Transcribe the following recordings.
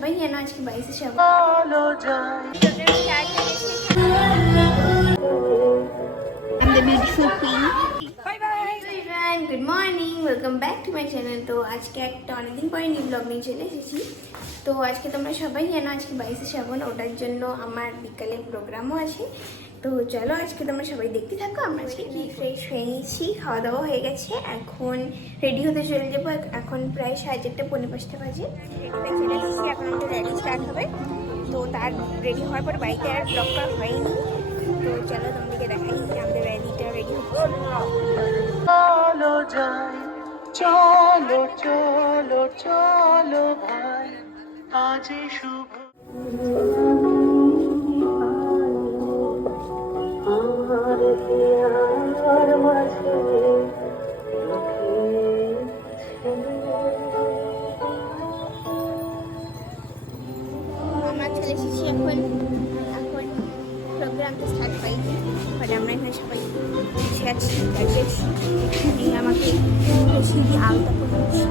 সবাই জানো আজকে 22শে শ্রাবণ। I'm the beautiful queen. Bye bye. Hello everyone, good morning. Welcome back to my channel. তো আজকে একটা অনেকদিন পরে নিউ ব্লগ নিয়ে চলে এসেছি। তো আজকে তোমরা সবাই জানো আজকে 22শে শ্রাবণ, ওটার জন্য আমার বিকালে প্রোগ্রামও আছে। তো চলো আজকে তোমরা সবাই দেখতে থাকো। আমরা আজকে কি ফ্রেশ হয়ে নিয়েছি, খাওয়া দাওয়া হয়ে গেছে, এখন রেডি হতে চলে যাবো। এখন প্রায় 4:30 পৌনে 5টা বাজে। রেডিটা চলে এসেছি, এখন আমাদের রেডি স্টার্ট হবে। তো তার রেডি হওয়ার পর বাড়িতে আর ব্লগ করা হয়নি। তো চলো তোমাদেরকে দেখাই আমাদের রেডিটা রেডি হচ্ছে। চলো যাই, চলো চলো চলো ভাই, আজ শুভ আমার হিয়ার মাঝে আমরা চলে এসেছি এখন প্রোগ্রামটা স্টার্ট পাইছি। বাট আমরা এখানে সবাই বসে আছি, দাঁড়িয়ে আছি। এখানে আমাকে সিঁড়ি আলতা করে দিচ্ছে।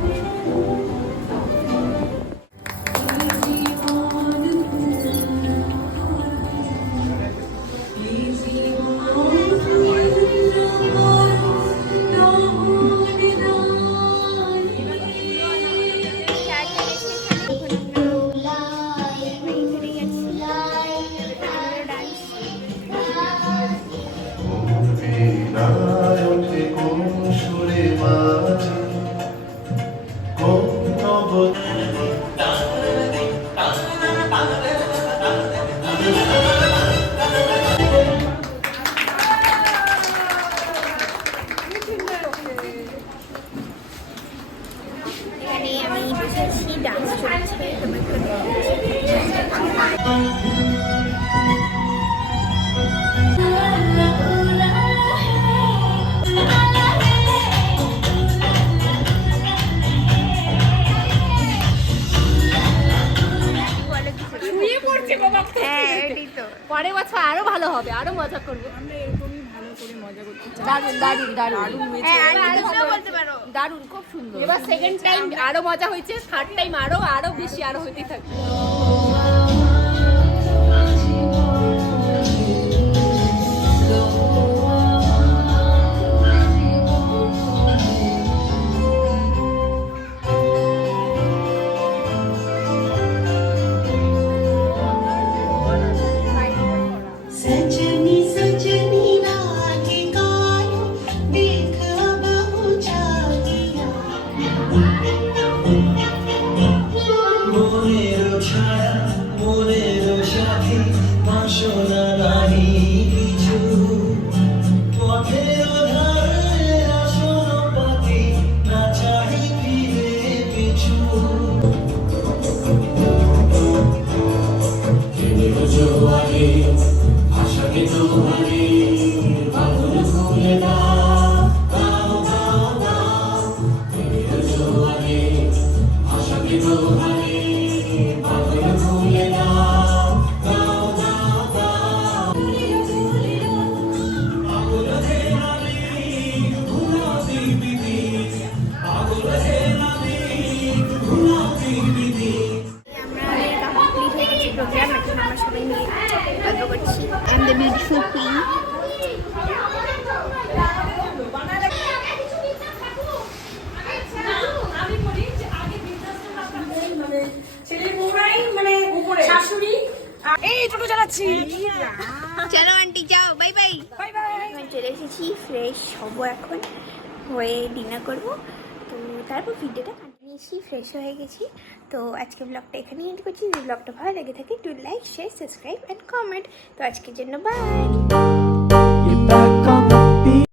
এখানে আমি বসেছি, ডান্স চলছে। পরের বছর আরো ভালো হবে, আরো মজা করবো। আমরা এরকমই ভালো করে মজা করতে চাই। দারুণ দারুণ দারুণ দারুণ, খুব সুন্দর। এবার সেকেন্ড টাইম আরো মজা হয়েছে, থার্ড টাইম আরো আরো বেশি আরো হতেই থাকবে। I'm the beautiful queen. চলো আন্টি যাও, বাই বাই। এখন চলে এসেছি, ফ্রেশ হবো এখন, হয়ে ডিনার করবো। তো তারপর ভিডিওটা কন্টিনিউসলি ফ্রেশ হয়ে গেছি। তো আজকে ব্লগটা এখানেই এন্ড করছি। যদি ব্লগটা ভালো লেগে থাকে, to like, share, subscribe and comment. তো আজকের জন্য বাই।